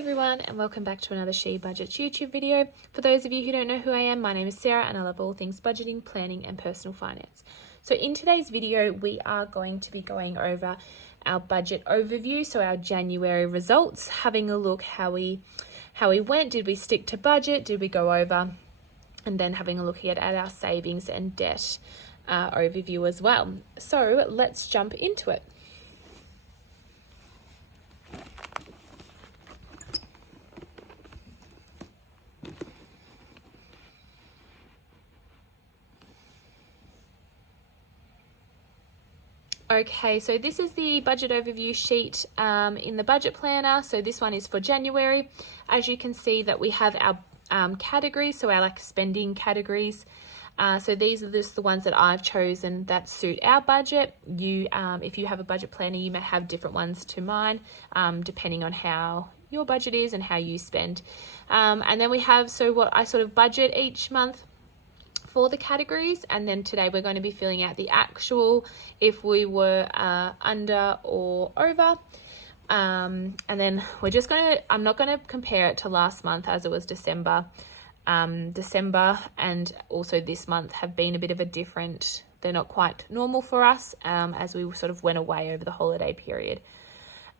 everyone, and welcome back to another She Budgets YouTube video. For those of you who don't know who I am, my name is Sarah and I love all things budgeting, planning and personal finance. So in today's video, we are going to be going over our budget overview, so our January results, having a look how we went. Did we stick to budget? Did we go over? And then having a look at our savings and debt overview as well. So let's jump into it. Okay, so this is the budget overview sheet in the budget planner. So this one is for January. As you can see that we have our categories, so our spending categories. So these are just the ones that I've chosen that suit our budget. You, if you have a budget planner, you may have different ones to mine, depending on how your budget is and how you spend. And then we have, so what I sort of budget each month for the categories, and then today we're going to be filling out the actual if we were under or over. And then we're just going to, I'm not going to compare it to last month as it was December. December and also this month have been a bit of a different, they're not quite normal for us as we sort of went away over the holiday period.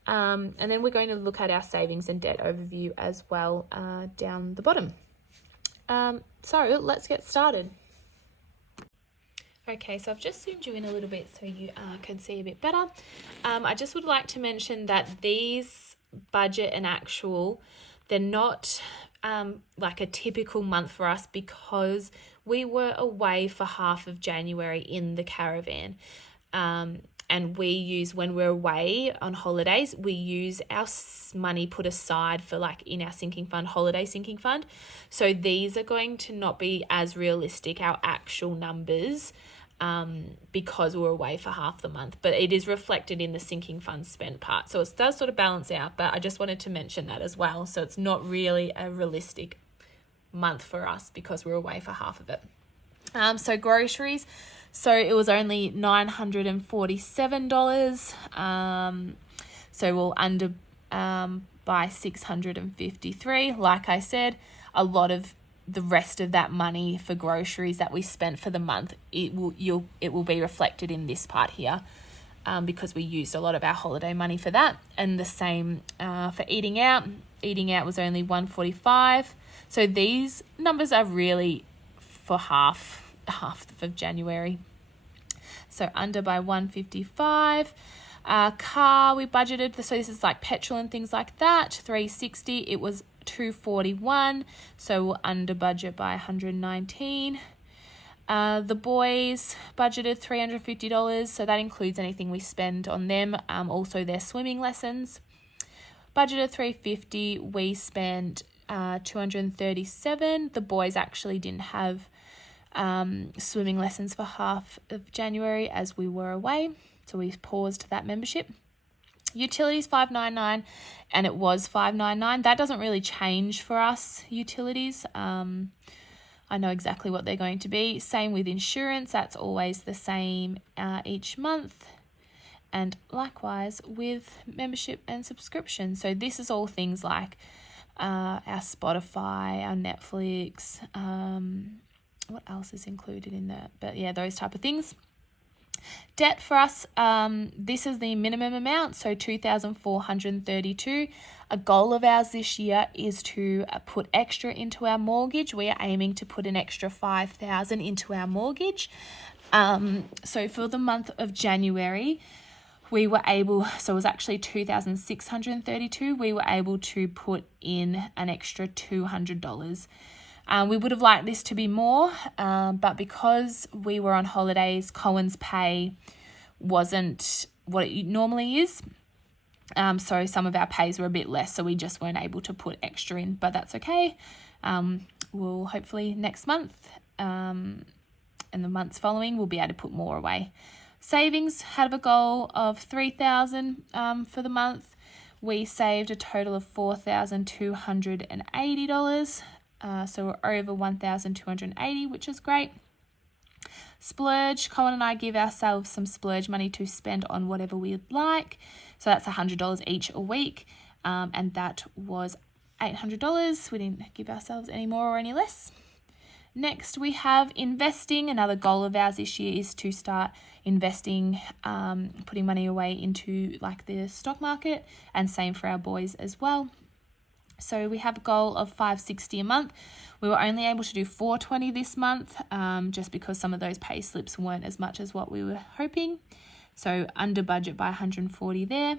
And then we're going to look at our savings and debt overview as well down the bottom. So let's get started. Okay, so I've just zoomed you in a little bit so you can see a bit better. I just would like to mention that these budget and actual, they're not like a typical month for us because we were away for half of January in the caravan. And we use, when we're away on holidays, we use our money put aside for like in our sinking fund, holiday sinking fund. So these are going to not be as realistic, our actual numbers, because we're away for half the month, but it is reflected in the sinking fund spent part. So it does sort of balance out, but I just wanted to mention that as well. So it's not really a realistic month for us because we're away for half of it. So groceries, so it was only $947. So we'll under by $653. Like I said, a lot of the rest of that money for groceries that we spent for the month, it will be reflected in this part here, because we used a lot of our holiday money for that. And the same for eating out. Eating out was only $145. So these numbers are really for half of January. So under by $155. Car we budgeted, so this is like petrol and things like that, $360. It was $241, so we're under budget by $119. The boys budgeted $350, so that includes anything we spend on them, also their swimming lessons. Budgeted $350, we spent $237. The boys actually didn't have swimming lessons for half of January as we were away, so we paused that membership. Utilities $599, and it was $599. That doesn't really change for us, utilities. I know exactly what they're going to be. Same with insurance, that's always the same each month. And likewise with membership and subscription. So this is all things like our Spotify, our Netflix, what else is included in that? But yeah, those type of things. Debt for us, this is the minimum amount, so $2,432. A goal of ours this year is to put extra into our mortgage. We are aiming to put an extra $5,000 into our mortgage. So for the month of January, we were able, so it was actually $2,632. We were able to put in an extra $200. We would have liked this to be more, but because we were on holidays, Cohen's pay wasn't what it normally is. So some of our pays were a bit less, so we just weren't able to put extra in, but that's okay. We'll hopefully next month and the months following, we'll be able to put more away. Savings had a goal of $3,000 for the month. We saved a total of $4,280. So we're over $1,280, which is great. Splurge, Colin and I give ourselves some splurge money to spend on whatever we'd like. So that's $100 each a week. And that was $800. We didn't give ourselves any more or any less. Next, we have investing. Another goal of ours this year is to start investing, putting money away into like the stock market, and same for our boys as well. So we have a goal of $560 a month. We were only able to do $420 this month, just because some of those pay slips weren't as much as what we were hoping. So under budget by $140 there.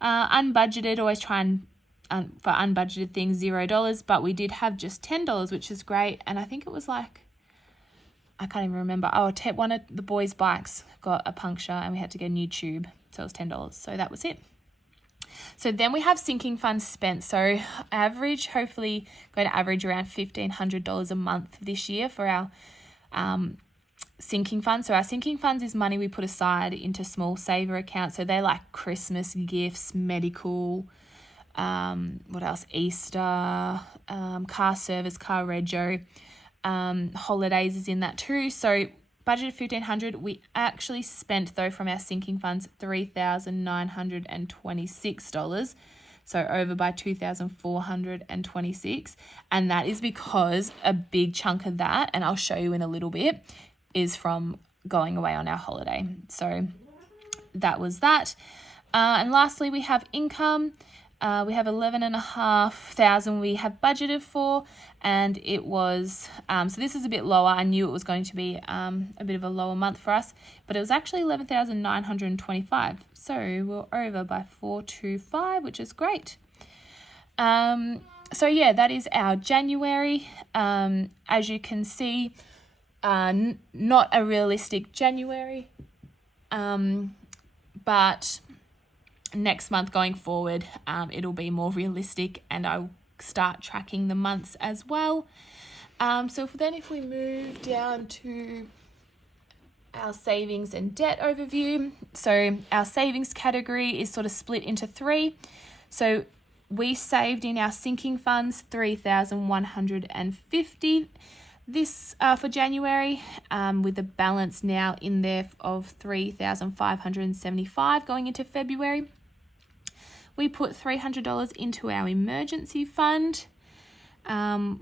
Unbudgeted, always try and for unbudgeted things, $0, but we did have just $10, which is great. And I think it was like, I can't even remember. One of the boys' bikes got a puncture and we had to get a new tube. So it was $10. So that was it. So then we have sinking funds spent. So hopefully going to average around $1,500 a month this year for our sinking funds. So our sinking funds is money we put aside into small saver accounts. So they're like Christmas gifts, medical, what else? Easter, car service, car rego, holidays is in that too. So budgeted $1,500. We actually spent though from our sinking funds $3,926. So over by $2,426, and that is because a big chunk of that, and I'll show you in a little bit, is from going away on our holiday. So that was that. And lastly, we have income. We have $11,500 we have budgeted for, and it was, so this is a bit lower. I knew it was going to be a bit of a lower month for us, but it was actually $11,925. So we're over by $425, which is great. So yeah, that is our January. As you can see, not a realistic January, but next month going forward, it'll be more realistic, and I'll start tracking the months as well. So if we move down to our savings and debt overview, so our savings category is sort of split into three. So we saved in our sinking funds $3,150 this for January, with the balance now in there of $3,575 going into February. We put $300 into our emergency fund,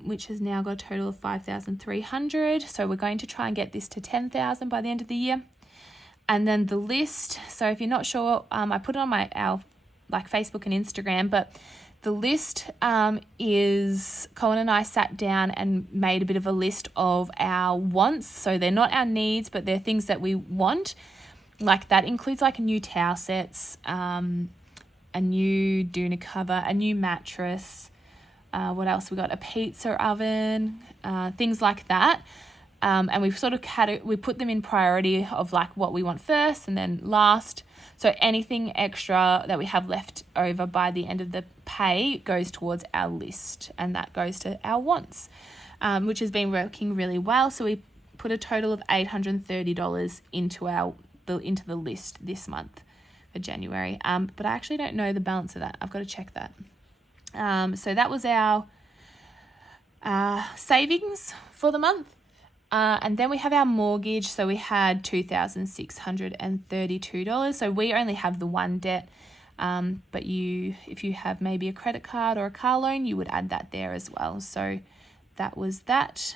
which has now got a total of $5,300. So we're going to try and get this to $10,000 by the end of the year. And then the list. So if you're not sure, I put it on our Facebook and Instagram, but the list is Colin and I sat down and made a bit of a list of our wants. So they're not our needs, but they're things that we want. Like that includes like new towel sets, a new doona cover, a new mattress, what else we got? A pizza oven, things like that. And we've sort of we put them in priority of like what we want first and then last. So anything extra that we have left over by the end of the pay goes towards our list, and that goes to our wants, which has been working really well. So we put a total of $830 into the list this month for January. But I actually don't know the balance of that. I've got to check that. So that was our savings for the month. And then we have our mortgage. So we had $2,632. So we only have the one debt. But if you have maybe a credit card or a car loan, you would add that there as well. So that was that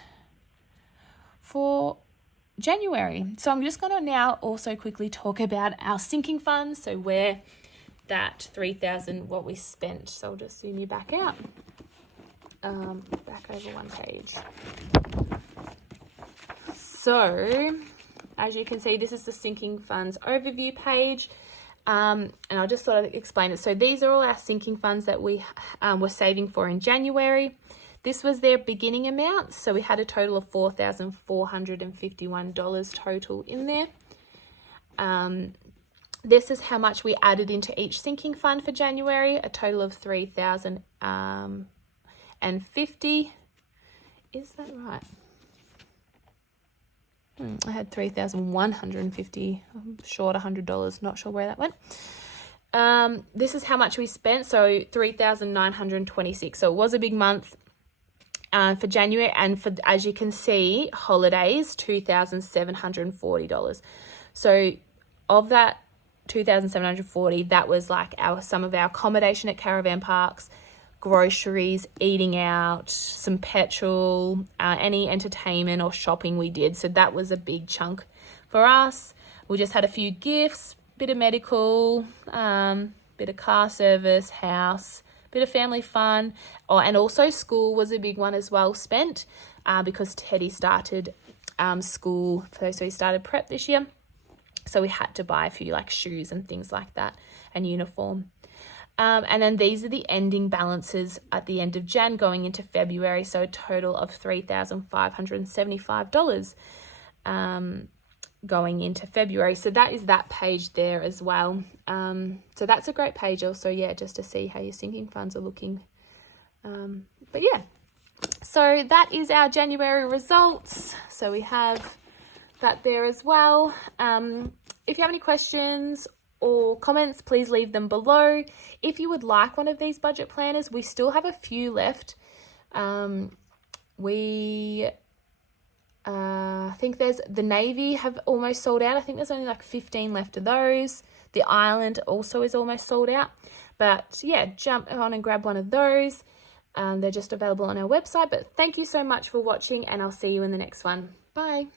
for January. So I'm just going to now also quickly talk about our sinking funds. So where that $3,000, what we spent. So I'll just zoom you back out. Back over one page. So as you can see, this is the sinking funds overview page. And I'll just sort of explain it. So these are all our sinking funds that we were saving for in January. This was their beginning amount. So we had a total of $4,451 total in there. This is how much we added into each sinking fund for January, a total of $3,050. Is that right? I had $3,150. I'm short $100. Not sure where that went. This is how much we spent. So $3,926. So it was a big month for January, and for, as you can see, holidays, $2,740. So of that $2,740, that was like some of our accommodation at caravan parks, groceries, eating out, some petrol, any entertainment or shopping we did. So that was a big chunk for us. We just had a few gifts, bit of medical, bit of car service, house, bit of family fun. And also school was a big one as well spent because Teddy started school. So he started prep this year. So we had to buy a few like shoes and things like that and uniform. And then these are the ending balances at the end of Jan going into February. So a total of $3,575 going into February. So that is that page there as well. So that's a great page also, just to see how your sinking funds are looking. But yeah, so that is our January results. So we have that there as well. If you have any questions or comments, please leave them below. If you would like one of these budget planners, we still have a few left. I think there's the Navy have almost sold out. I think there's only like 15 left of those. The Island also is almost sold out. But yeah, jump on and grab one of those. They're just available on our website. But thank you so much for watching, and I'll see you in the next one. Bye.